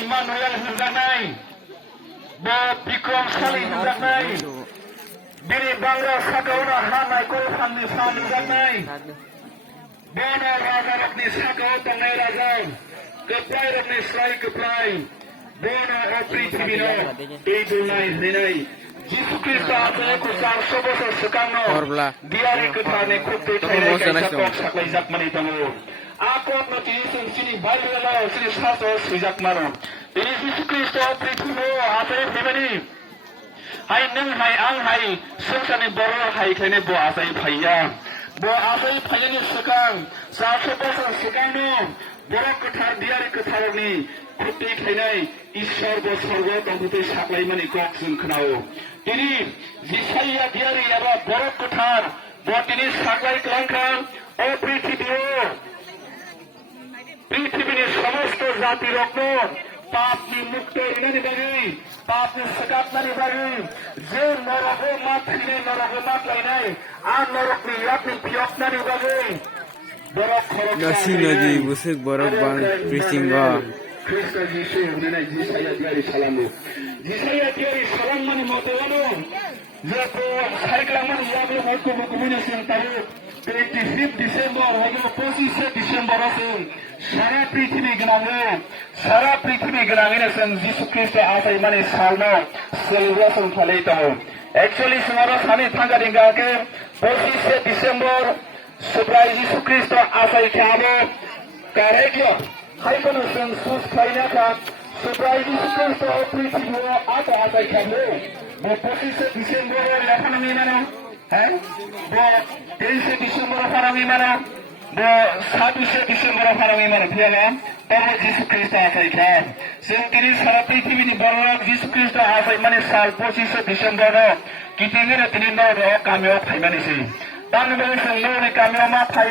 Immanuel Hundanai, Bo Bikram Sali Hundanai, Bini Bangla Sakauna Hanai Kolfan Nisan Hundanai, Bono Raja Rokni Sakau Tangai Rajam, Keplai Rokni Slai Keplai, Bono Opri Tibino, Idunai Zinai, Jisu Krista Atau Kusar Sobosa Sekano, Diari Ketane Kutte Chai Sakok Saklai Zakmani Tamu. Aku nanti sini balik lalu sini satu sejak malam. Ini Yesus Kristus Prithimo apa yang dimana? Hai neng hai ang hai sekarang baru hai kene bo asai payah. Bo asai payah ni sekarang satu pasal sekarang no baru ketar diari ketar ni kutik kene Ishwar bo sorgo tanggutai saklai mani kok sun kenau. Ini Yesaya diari apa baru ketar buat ini saklai kelangkang oh Prithimo. পৃথিবীর সমস্ত জাতি রত্ন পাপনি মুক্ত ইনানি বাগি পাপনি সকাপনানি বাগি যে নরক মাতৃনে নরক মাতলাই নাই আর নরকনি ইয়াতনি পিয়কনানি বাগি বরক খরক নাসি নদী বুসেক বরক বান প্রিসিংগা খ্রিস্ট যিশু হুনাই জিসাইয়া দিয়ারি সালাম মানে মতওয়ানো যে তো সাইকেল মানে ইয়াবে হয়তো মুকুমিনেছেন তারু 25 ডিসেম্বর হলো 25 ডিসেম্বর আছে সারা পৃথিবী গ্রামে যিশু খ্রিস্ট আসai মানে সালনো সেলিব্রেশন খালাইতাম एक्चुअली समारो सानि थांगारिंगाके 25 डिसेम्बर सुप्राय যিশু খ্রিস্ট আসai खाबो कारेक्यो हाइकोनो जों सुस खाइनाखा सुप्राय যিশু খ্রিস্ট पृथ्वीआव आतो আসai खाबो 25 डिसेम्बर लेखानि मानो bo 23 Disember farami mana bo 26 Disember farami mana phiaga tabo Jisu Christ asai kha sing tini sara prithibini ni borok Jisu Christ asai mane sal 25 Disember ro kitingi re tini no ro kamyo phaimani si tan bang sing no ni kamyo ma phai